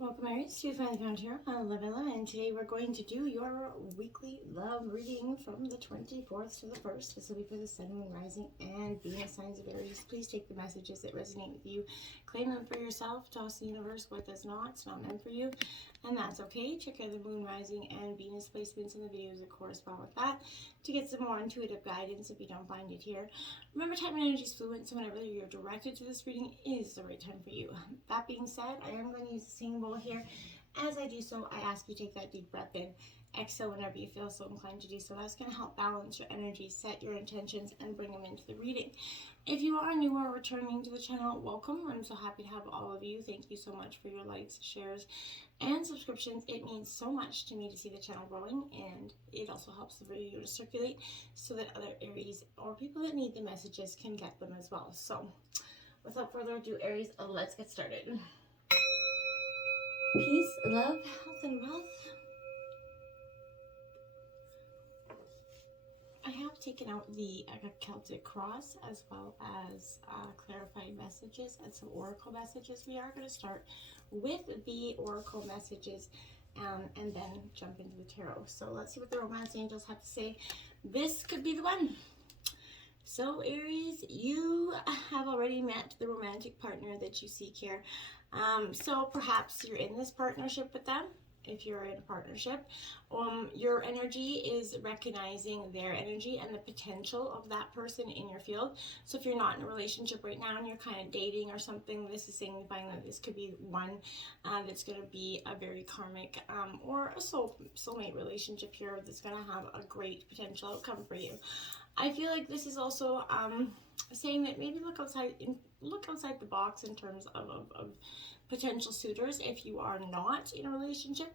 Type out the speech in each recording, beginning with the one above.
Welcome, Aries, to Find the Count here on Love and Love, and today we're going to do your weekly love reading from the 24th to the 1st. This will be for the Sun, Moon, Rising, and Venus signs of Aries. Please take the messages that resonate with you, claim them for yourself, toss the universe what does not. It's not meant for you, and that's okay. Check out the Moon, Rising, and Venus placements in the videos that correspond with that to get some more intuitive guidance if you don't find it here. Remember, time and energy is fluid, so whenever you're directed to this reading is the right time for you. That being said, I am going to use the singing bowl here. As I do so, I ask you to take that deep breath in, exhale whenever you feel so inclined to do so. That's going to help balance your energy, set your intentions, and bring them into the reading. If you are new or returning to the channel, welcome. I'm so happy to have all of you. Thank you so much for your likes, shares, and subscriptions. It means so much to me to see the channel growing, and it also helps the video to circulate so that other Aries or people that need the messages can get them as well. So without further ado, Aries, let's get started. Peace, love, health, and wealth. I have taken out the Celtic cross as well as clarified messages and some oracle messages. We are going to start with the oracle messages and then jump into the tarot. So let's see what the romance angels have to say. This could be the one. So Aries, you have already met the romantic partner that you seek here. So perhaps you're in this partnership with them. If you're in a partnership, your energy is recognizing their energy and the potential of that person in your field. So if you're not in a relationship right now and you're kind of dating or something, this is signifying that this could be one that's going to be a very karmic or a soulmate relationship here that's going to have a great potential outcome for you. I feel like this is also saying that maybe look outside the box in terms of potential suitors. If you are not in a relationship,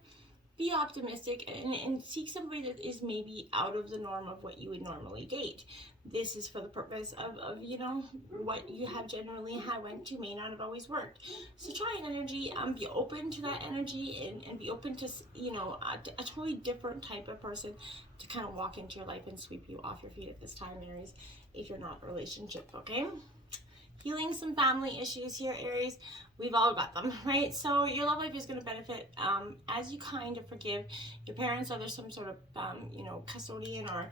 be optimistic and seek somebody that is maybe out of the norm of what you would normally date. This is for the purpose of you know, what you have generally went to may not have always worked. So try an energy, be open to that energy and be open to, you know, a totally different type of person to kind of walk into your life and sweep you off your feet at this time, Aries, if you're not in a relationship, okay? Healing some family issues here, Aries. We've all got them, right? So your love life is going to benefit as you kind of forgive your parents, or there's some sort of, you know, custodian or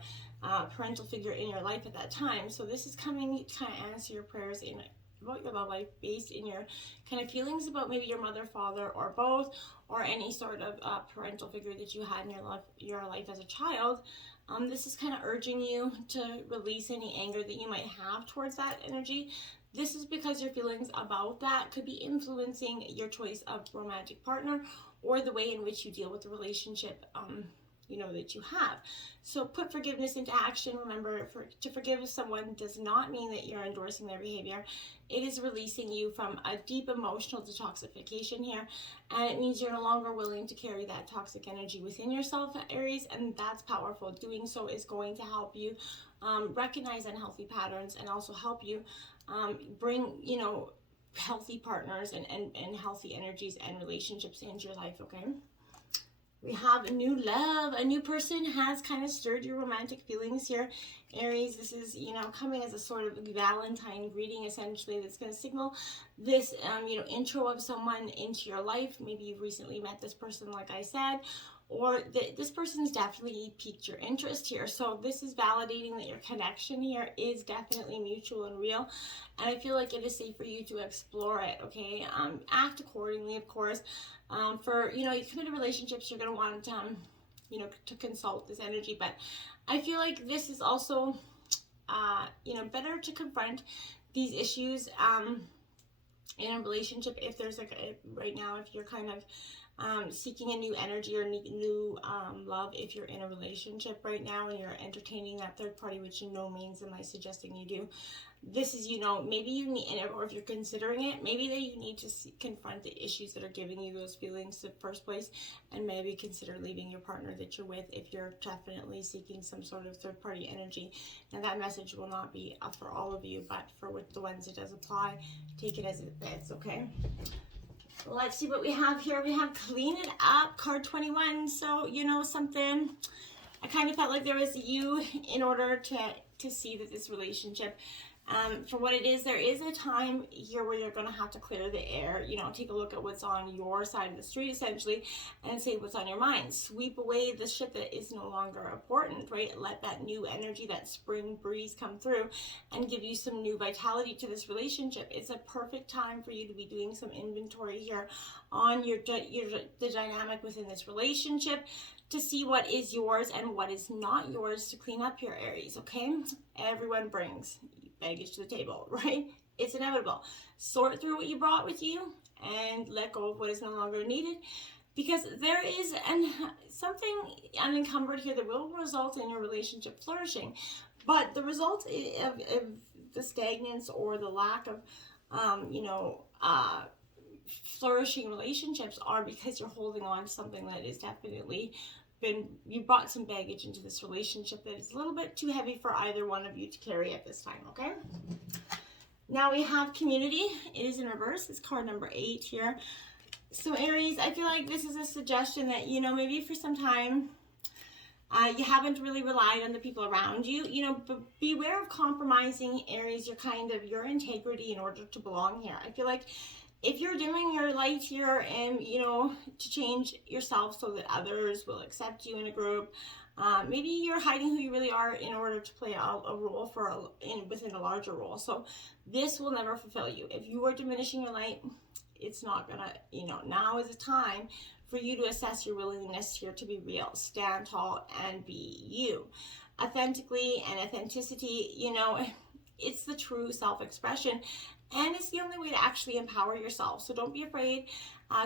parental figure in your life at that time. So this is coming to kind of answer your prayers about your love life based in your kind of feelings about maybe your mother, father, or both, or any sort of parental figure that you had in your life as a child. This is kind of urging you to release any anger that you might have towards that energy. This is because your feelings about that could be influencing your choice of romantic partner or the way in which you deal with the relationship you know, that you have. So put forgiveness into action. Remember, to forgive someone does not mean that you're endorsing their behavior. It is releasing you from a deep emotional detoxification here, and it means you're no longer willing to carry that toxic energy within yourself, Aries, and that's powerful. Doing so is going to help you recognize unhealthy patterns and also help you bring, you know, healthy partners and healthy energies and relationships into your life, okay? We have a new love. A new person has kind of stirred your romantic feelings here, Aries. This is, you know, coming as a sort of Valentine greeting, essentially, that's going to signal this, you know, intro of someone into your life. Maybe you've recently met this person, like I said, or this person's definitely piqued your interest here. So this is validating that your connection here is definitely mutual and real. And I feel like it is safe for you to explore it, okay? Act accordingly, of course. For, you know, your committed relationships, you're going to want, you know, to consult this energy. But I feel like this is also, you know, better to confront these issues in a relationship if there's like right now, if you're kind of seeking a new energy or new love, if you're in a relationship right now and you're entertaining that third party, which in no means am I suggesting you do. This is, you know, maybe you need, or if you're considering it, maybe that you need to confront the issues that are giving you those feelings in the first place, and maybe consider leaving your partner that you're with if you're definitely seeking some sort of third party energy. And that message will not be for all of you, but for the ones it does apply, take it as it is, okay? Let's see what we have here. We have Clean It Up, card 21. So, you know, something, I kind of felt like there was you in order to see that this relationship For what it is, there is a time here where you're going to have to clear the air, you know, take a look at what's on your side of the street essentially and say what's on your mind. Sweep away the shit that is no longer important, right? Let that new energy, that spring breeze come through and give you some new vitality to this relationship. It's a perfect time for you to be doing some inventory here on the dynamic within this relationship, to see what is yours and what is not yours, to clean up your Aries, okay? Everyone brings baggage to the table, right? It's inevitable. Sort through what you brought with you and let go of what is no longer needed, because there is something unencumbered here that will result in your relationship flourishing. But the result of the stagnance or the lack of, flourishing relationships are because you're holding on to something that is definitely you brought some baggage into this relationship that is a little bit too heavy for either one of you to carry at this time, okay? Now we have community. It is in reverse. It's card number 8 here. So Aries, I feel like this is a suggestion that, you know, maybe for some time you haven't really relied on the people around you, you know, but beware of compromising, Aries, your integrity in order to belong here. I feel like if you're dimming your light here and, you know, to change yourself so that others will accept you in a group, maybe you're hiding who you really are in order to play a role within a larger role. So this will never fulfill you. If you are diminishing your light, it's not gonna, you know, now is the time for you to assess your willingness here to be real, stand tall, and be you. Authentically and authenticity, you know, it's the true self-expression. And it's the only way to actually empower yourself. So don't be afraid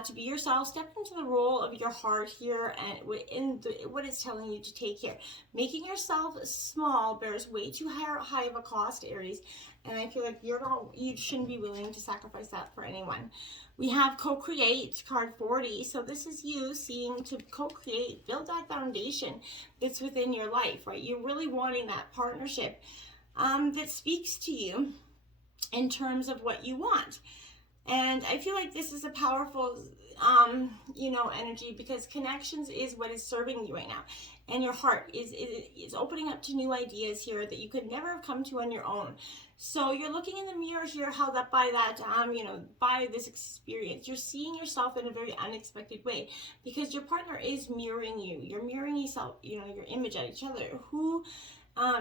to be yourself. Step into the role of your heart here and what it's telling you to take here. Making yourself small bears way too high of a cost, Aries. And I feel like you shouldn't be willing to sacrifice that for anyone. We have co-create, card 40. So this is you seeing to co-create, build that foundation that's within your life, right? You're really wanting that partnership that speaks to you in terms of what you want. And I feel like this is a powerful energy, because connections is what is serving you right now, and your heart is opening up to new ideas here that you could never have come to on your own. So you're looking in the mirror here, held up by that by this experience. You're seeing yourself in a very unexpected way, because your partner is mirroring you. You're mirroring yourself, your image at each other.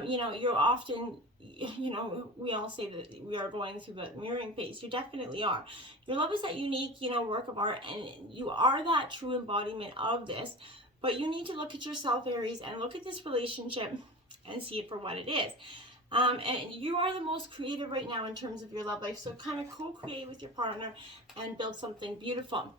You're often, we all say that we are going through the mirroring phase. You definitely are. Your love is that unique, work of art, and you are that true embodiment of this. But you need to look at yourself, Aries, and look at this relationship and see it for what it is. And you are the most creative right now in terms of your love life. So kind of co-create with your partner and build something beautiful.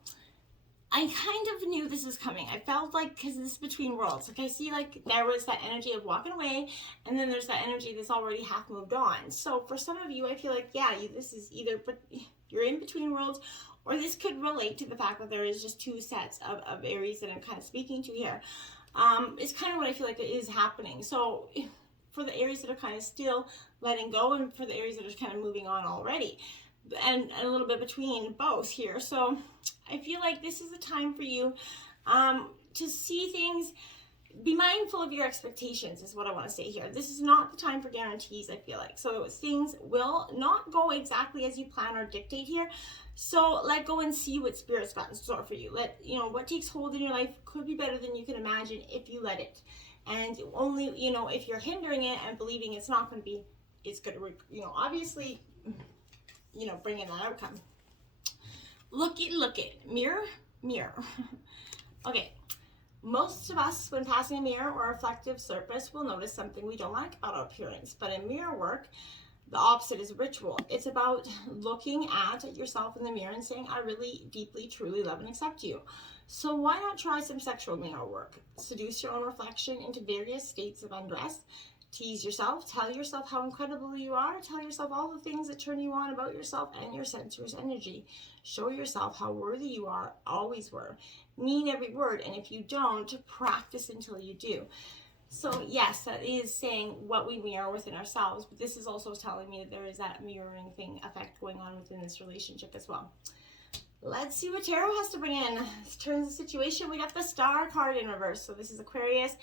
I kind of knew this was coming. I felt like, because this is between worlds. Like I see, like there was that energy of walking away, and then there's that energy that's already half moved on. So for some of you, I feel like, this is either, but you're in between worlds, or this could relate to the fact that there is just two sets of Aries that I'm kind of speaking to here. It's kind of what I feel like is happening. So for the Aries that are kind of still letting go, and for the Aries that are kind of moving on already, and a little bit between both here. So I feel like this is a time for you to see things. Be mindful of your expectations is what I want to say here. This is not the time for guarantees, I feel like. So things will not go exactly as you plan or dictate here. So let go and see what Spirit's got in store for you. What takes hold in your life could be better than you can imagine if you let it. And only, if you're hindering it and believing it's not going to be, it's going to, obviously, bring in that outcome. Look it, mirror. Okay, most of us, when passing a mirror or a reflective surface, will notice something we don't like about our appearance. But in mirror work, the opposite is ritual. It's about looking at yourself in the mirror and saying, I really deeply, truly love and accept you. So why not try some sexual mirror work? Seduce your own reflection into various states of undress. Tease yourself, tell yourself how incredible you are, tell yourself all the things that turn you on about yourself and your sensuous energy. Show yourself how worthy you are, always were. Mean every word, and if you don't, practice until you do. So yes, that is saying what we mirror within ourselves, but this is also telling me that there is that mirroring effect going on within this relationship as well. Let's see what Tarot has to bring in. This turns the situation. We got the Star card in reverse. So this is Aquarius.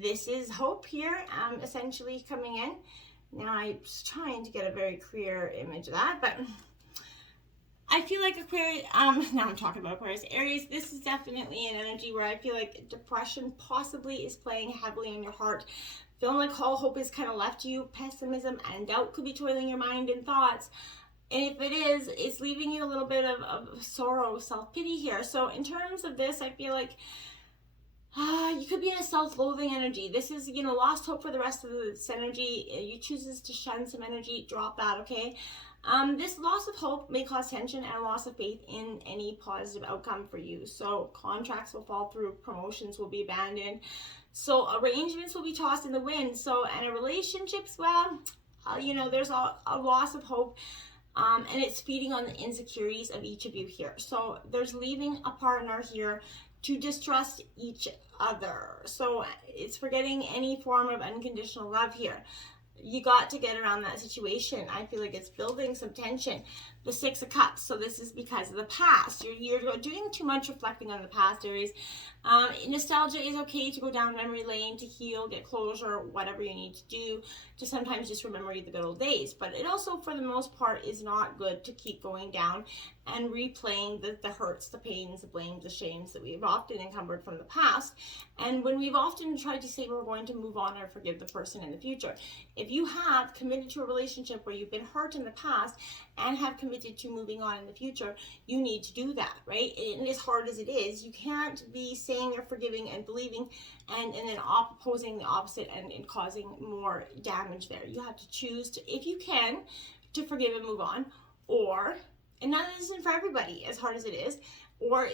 This is hope here, essentially coming in. Now I'm just trying to get a very clear image of that, but I feel like Aquarius, now I'm talking about Aquarius, Aries, this is definitely an energy where I feel like depression possibly is playing heavily on your heart. Feeling like all hope is kind of left you, pessimism and doubt could be toiling your mind and thoughts. And if it is, it's leaving you a little bit of sorrow, self-pity here. So in terms of this, I feel like you could be in a self-loathing energy. This is, lost hope for the rest of this energy. You chooses to shun some energy, drop that, okay? This loss of hope may cause tension and a loss of faith in any positive outcome for you. So contracts will fall through, promotions will be abandoned. So arrangements will be tossed in the wind. So, and a relationships, well, there's a loss of hope. And it's feeding on the insecurities of each of you here. So there's leaving a partner here to distrust each other. So it's forgetting any form of unconditional love here. You got to get around that situation. I feel like it's building some tension. The Six of Cups. So this is because of the past. You're doing too much reflecting on the past, Aries. Nostalgia is okay to go down memory lane, to heal, get closure, whatever you need to do, to sometimes just remember the good old days. But it also, for the most part, is not good to keep going down and replaying the hurts, the pains, the blames, the shames that we've often encumbered from the past. And when we've often tried to say we're going to move on or forgive the person in the future, if you have committed to a relationship where you've been hurt in the past and have committed to moving on in the future, you need to do that, right? And as hard as it is, you can't be saying you're forgiving and believing and then opposing the opposite and causing more damage there. You have to choose to, if you can, to forgive and move on, or, and that isn't for everybody, as hard as it is, or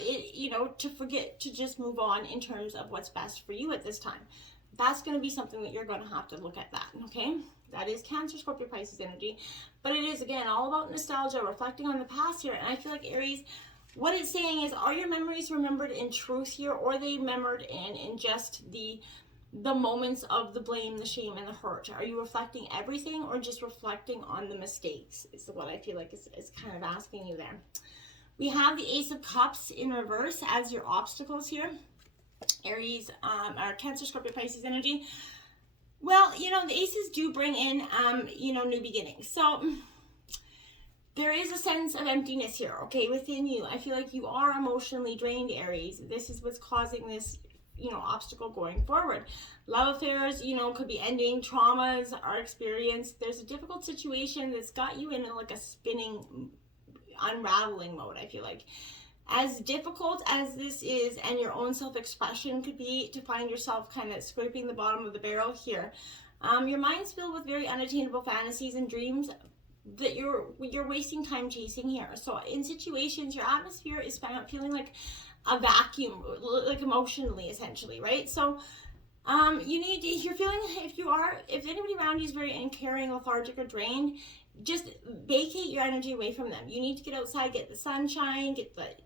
to forget to just move on in terms of what's best for you at this time. That's going to be something that you're going to have to look at that, okay? That is Cancer, Scorpio, Pisces energy. But it is, again, all about nostalgia, reflecting on the past here. And I feel like, Aries, what it's saying is, are your memories remembered in truth here, or are they remembered in just the moments of the blame, the shame, and the hurt? Are you reflecting everything, or just reflecting on the mistakes? Is what I feel like is kind of asking you there. We have the Ace of Cups in reverse as your obstacles here. Aries, our Cancer, Scorpio, Pisces energy. Well, the aces do bring in, new beginnings. So there is a sense of emptiness here, okay, within you. I feel like you are emotionally drained, Aries. This is what's causing this, obstacle going forward. Love affairs, could be ending. Traumas are experienced. There's a difficult situation that's got you in like a spinning, unraveling mode, I feel like. As difficult as this is, and your own self-expression could be, to find yourself kind of scraping the bottom of the barrel here, your mind's filled with very unattainable fantasies and dreams that you're wasting time chasing here. So in situations, your atmosphere is feeling like a vacuum, like emotionally, essentially, right? So you're feeling, if anybody around you is very uncaring, lethargic, or drained, just vacate your energy away from them. You need to get outside, get the sunshine,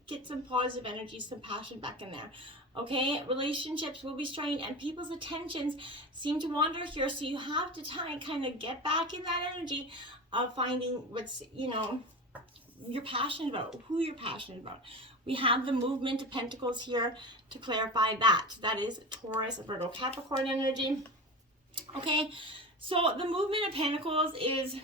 get some positive energy, some passion back in there. Okay, relationships will be strained, and people's attentions seem to wander here. So you have to kind of get back in that energy of finding what's you're passionate about, who you're passionate about. We have the movement of Pentacles here to clarify that. That is Taurus, Virgo, Capricorn energy. Okay, so the movement of Pentacles is,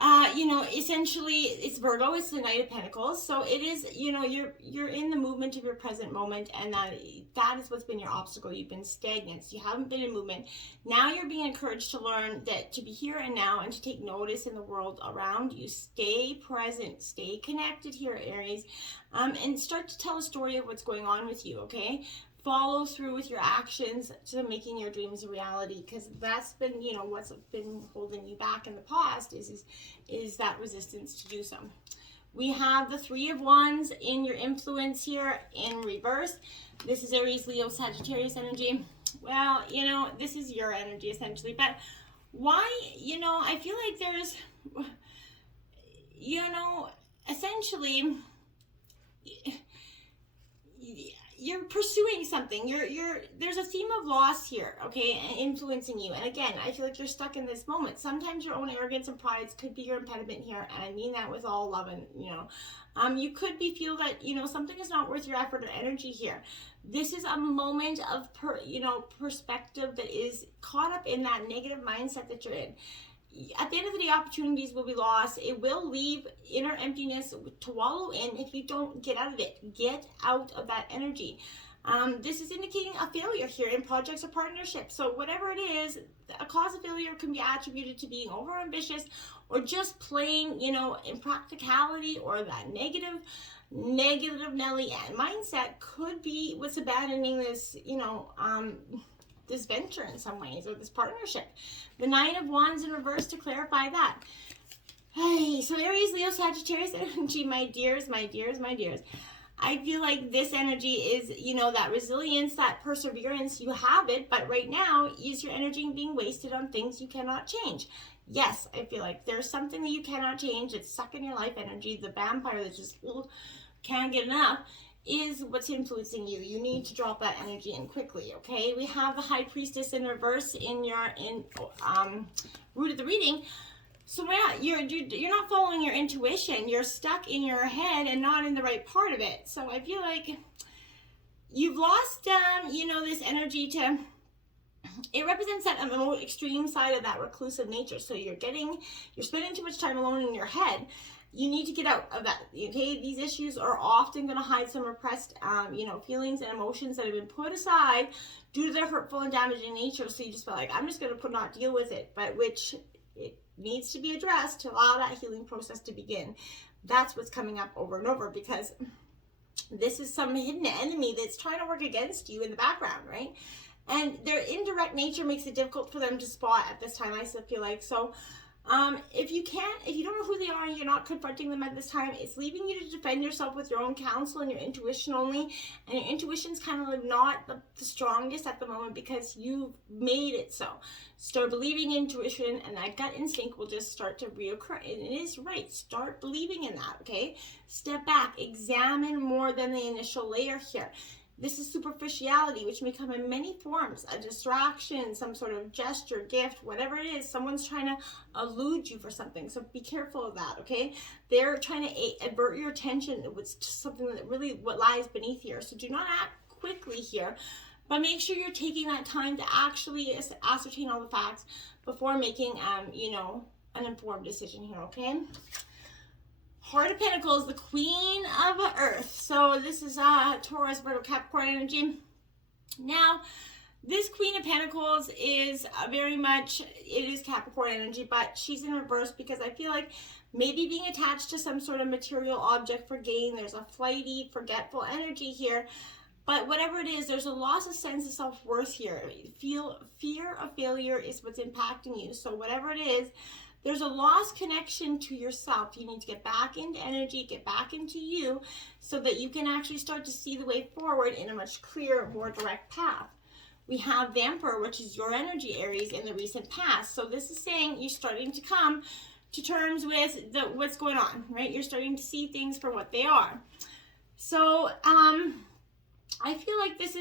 essentially it's Virgo, it's the Knight of Pentacles. So it is, you're in the movement of your present moment, and that is what's been your obstacle. You've been stagnant. So you haven't been in movement. Now you're being encouraged to learn that to be here and now and to take notice in the world around you. Stay present, stay connected here, Aries, and start to tell a story of what's going on with you, okay? Follow through with your actions to making your dreams a reality, because that's been, what's been holding you back in the past is that resistance to do so. We have the Three of Wands in your influence here in reverse. This is Aries, Leo, Sagittarius energy. Well, this is your energy essentially, but why, I feel like there's, essentially, you're pursuing something. There's a theme of loss here, okay, influencing you. And again, I feel like you're stuck in this moment. Sometimes your own arrogance and pride could be your impediment here, and I mean that with all love. And you could feel that something is not worth your effort or energy here. This is a moment of perspective that is caught up in that negative mindset that you're in. At the end of the day, opportunities will be lost. It will leave inner emptiness to wallow in if you don't get out of it. Get out of that energy. This is indicating a failure here in projects or partnerships. So whatever it is, a cause of failure can be attributed to being overambitious or just plain, impracticality, or that negative Nelly mindset could be what's abandoning this, this venture in some ways, or this partnership. The Nine of Wands in reverse to clarify that. Hey, so Aries, Leo, Sagittarius energy, my dears. I feel like this energy is, that resilience, that perseverance. You have it, but right now, is your energy being wasted on things you cannot change? Yes, I feel like there's something that you cannot change. It's stuck in your life energy. The vampire that just can't get enough is what's influencing you. You need to drop that energy in quickly, okay? We have the High Priestess in reverse in root of the reading. So yeah, you're not following your intuition. You're stuck in your head and not in the right part of it. So I feel like you've lost, this energy to. It represents that more extreme side of that reclusive nature. So you're spending too much time alone in your head. You need to get out of that, okay? These issues are often going to hide some repressed, feelings and emotions that have been put aside due to their hurtful and damaging nature. So you just feel like, I'm just going to not deal with it, but which it needs to be addressed to allow that healing process to begin. That's what's coming up over and over, because this is some hidden enemy that's trying to work against you in the background, right? And their indirect nature makes it difficult for them to spot at this time, I still feel like. So if you don't know who they are and you're not confronting them at this time, it's leaving you to defend yourself with your own counsel and your intuition only. And your intuition's kind of not the strongest at the moment because you've made it so. Start believing intuition, and that gut instinct will just start to reoccur. And it is right. Start believing in that, okay? Step back. Examine more than the initial layer here. This is superficiality, which may come in many forms. A distraction, some sort of gesture, gift, whatever it is. Someone's trying to elude you for something. So be careful of that, okay? They're trying to avert your attention to something that really what lies beneath here. So do not act quickly here, but make sure you're taking that time to actually ascertain all the facts before making, an informed decision here, okay? Heart of Pentacles, the Queen of Earth. So this is Taurus, Virgo, Capricorn energy. Now, this Queen of Pentacles is it is Capricorn energy, but she's in reverse because I feel like maybe being attached to some sort of material object for gain. There's a flighty, forgetful energy here. But whatever it is, there's a loss of sense of self-worth here. Fear of failure is what's impacting you. So whatever it is, there's a lost connection to yourself. You need to get back into energy, get back into you, so that you can actually start to see the way forward in a much clearer, more direct path. We have the Emperor, which is your energy, Aries, in the recent past. So this is saying you're starting to come to terms with what's going on, right? You're starting to see things for what they are. So I feel like this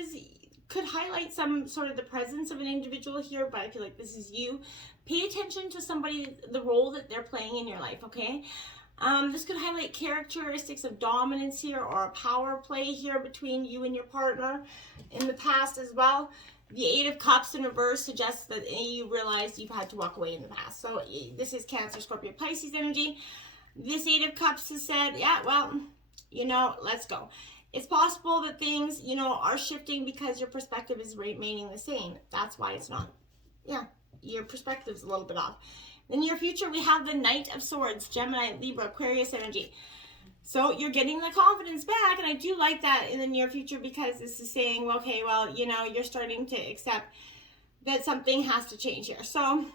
could highlight some sort of the presence of an individual here, but I feel like this is you. Pay attention to somebody, the role that they're playing in your life, okay? This could highlight characteristics of dominance here, or a power play here between you and your partner in the past as well. The Eight of Cups in reverse suggests that you realize you've had to walk away in the past. So this is Cancer, Scorpio, Pisces energy. This Eight of Cups has said, yeah, well, let's go. It's possible that things, are shifting because your perspective is remaining the same. That's why it's not. Yeah, your perspective's a little bit off. In the near future, we have the Knight of Swords, Gemini, Libra, Aquarius energy. So you're getting the confidence back, and I do like that in the near future because this is saying, okay, well, you're starting to accept that something has to change here. So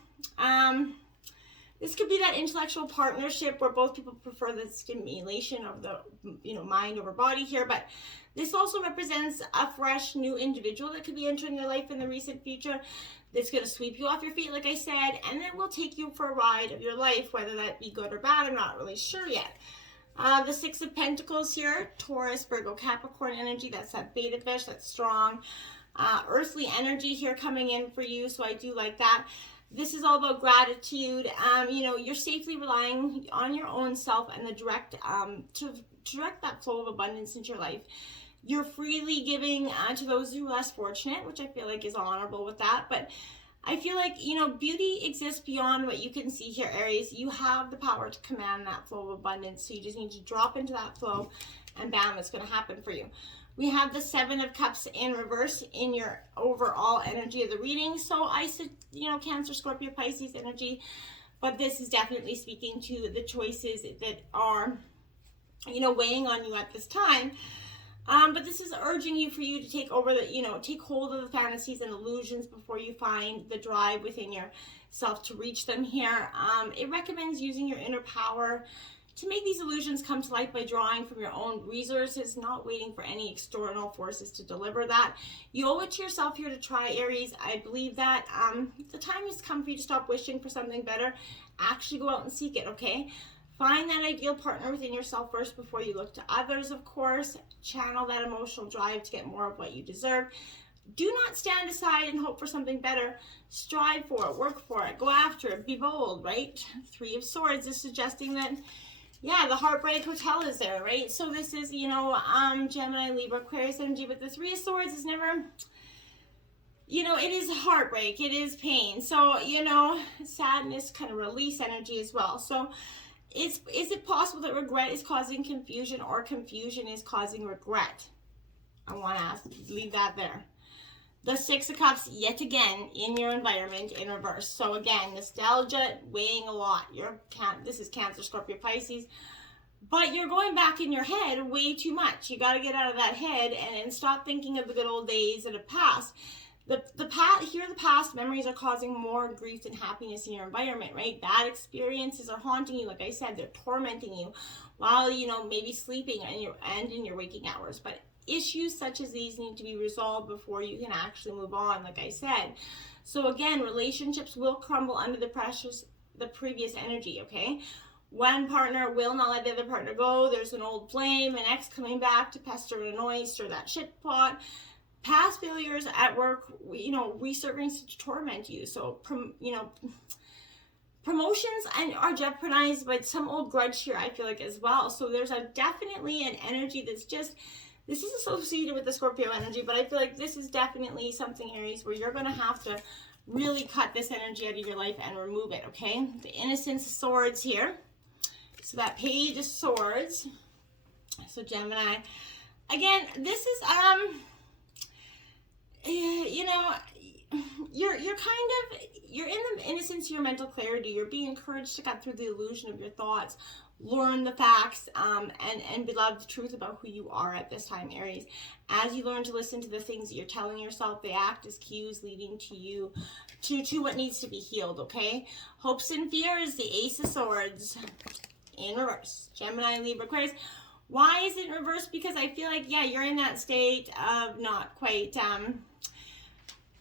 this could be that intellectual partnership where both people prefer the stimulation of the mind over body here, but this also represents a fresh new individual that could be entering your life in the recent future that's going to sweep you off your feet, like I said, and then will take you for a ride of your life, whether that be good or bad. I'm not really sure yet. The Six of Pentacles here, Taurus, Virgo, Capricorn energy. That's that beta fish, that's strong. Earthly energy here coming in for you, so I do like that. This is all about gratitude. You know, you're safely relying on your own self and the direct, to direct that flow of abundance into your life. You're freely giving to those who are less fortunate, which I feel like is honorable with that. But I feel like, you know, beauty exists beyond what you can see here, Aries. You have the power to command that flow of abundance. So you just need to drop into that flow and bam, it's going to happen for you. We have the Seven of Cups in reverse in your overall energy of the reading. So I said, you know, Cancer, Scorpio, Pisces energy. But this is definitely speaking to the choices that are, you know, weighing on you at this time. But this is urging you for you to take over the, you know, take hold of the fantasies and illusions before you find the drive within yourself to reach them here. It recommends using your inner power to make these illusions come to life by drawing from your own resources, not waiting for any external forces to deliver that. You owe it to yourself here to try, Aries. I believe that the time has come for you to stop wishing for something better. Actually go out and seek it, okay? Find that ideal partner within yourself first before you look to others, of course. Channel that emotional drive to get more of what you deserve. Do not stand aside and hope for something better. Strive for it, work for it, go after it, be bold, right? Three of Swords is suggesting that, yeah, the Heartbreak Hotel is there, right? So this is, you know, Gemini, Libra, Aquarius energy, but the Three of Swords is never, you know, it is heartbreak, it is pain. So, you know, sadness, kind of release energy as well. So is it possible that regret is causing confusion or confusion is causing regret? I want to ask, leave that there. The Six of Cups, yet again, in your environment in reverse. So again, nostalgia weighing a lot. This is Cancer, Scorpio, Pisces. But you're going back in your head way too much. You got to get out of that head and stop thinking of the good old days that have passed. The past memories are causing more grief than happiness in your environment, right? Bad experiences are haunting you. Like I said, they're tormenting you while, you know, maybe sleeping and in your waking hours. But issues such as these need to be resolved before you can actually move on, like I said. So again, relationships will crumble under the pressures, the previous energy, okay? One partner will not let the other partner go. There's an old flame, an ex coming back to pester and annoy, stir that shit pot. Past failures at work, you know, resurfacing to torment you. So, you know, promotions are jeopardized by some old grudge here, I feel like, as well. So there's definitely an energy that's just, this is associated with the Scorpio energy, but I feel like this is definitely something, Aries, where you're going to have to really cut this energy out of your life and remove it, okay? The Innocence of Swords here. So that Page of Swords. So Gemini. Again, this is, you know, you're in the innocence of your mental clarity. You're being encouraged to cut through the illusion of your thoughts, learn the facts, and beloved the truth about who you are at this time, Aries. As you learn to listen to the things that you're telling yourself, they act as cues leading to you to what needs to be healed, okay? Hopes and fears, the Ace of Swords in reverse. Gemini, Libra, Aquarius. Why is it in reverse? Because I feel like, yeah, you're in that state of not quite,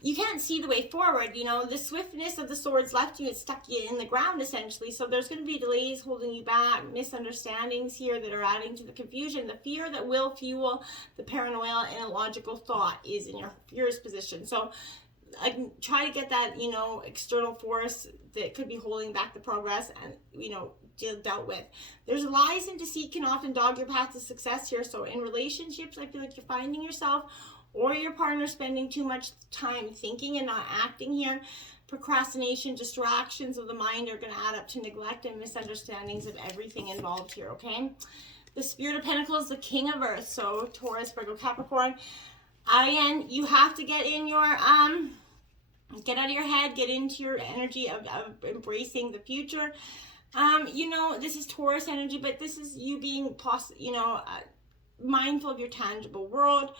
you can't see the way forward, you know, the swiftness of the swords left you, it stuck you in the ground essentially. So there's going to be delays holding you back, misunderstandings here that are adding to the confusion. The fear that will fuel the paranoia and illogical thought is in your fear's position. So try to get that, you know, external force that could be holding back the progress and, you know, dealt with. There's lies and deceit can often dog your path to success here. So in relationships, I feel like you're finding yourself or your partner spending too much time thinking and not acting here. Procrastination, distractions of the mind are going to add up to neglect and misunderstandings of everything involved here, okay? The Spirit of Pentacles, the King of Earth, so Taurus, Virgo, Capricorn. Again, you have to get in your, get out of your head, get into your energy of embracing the future. You know, this is Taurus energy, but this is you being, mindful of your tangible world.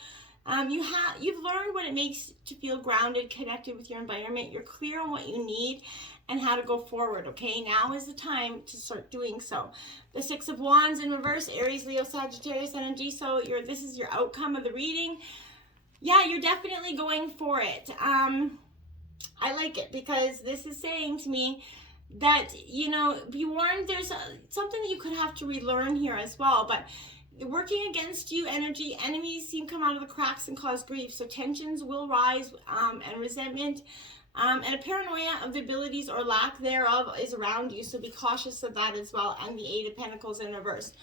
You've learned what it makes to feel grounded, connected with your environment. You're clear on what you need and how to go forward, okay? Now is the time to start doing so. The Six of Wands in reverse, Aries, Leo, Sagittarius energy. So this is your outcome of the reading. Yeah, you're definitely going for it. I like it because this is saying to me that, you know, be warned, there's something that you could have to relearn here as well. But working against you energy, enemies seem to come out of the cracks and cause grief. So tensions will rise, and resentment. And a paranoia of the abilities or lack thereof is around you. So be cautious of that as well. And the Eight of Pentacles in reverse.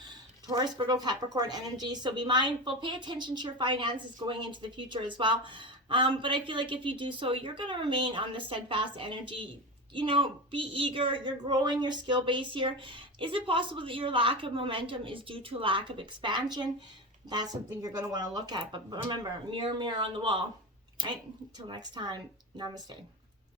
Taurus, Virgo, Capricorn energy. So be mindful. Pay attention to your finances going into the future as well. But I feel like if you do so, you're going to remain on the steadfast energy. You know, be eager. You're growing your skill base here. Is it possible that your lack of momentum is due to lack of expansion? That's something you're going to want to look at. But remember, mirror, mirror on the wall. Right? Until next time, namaste.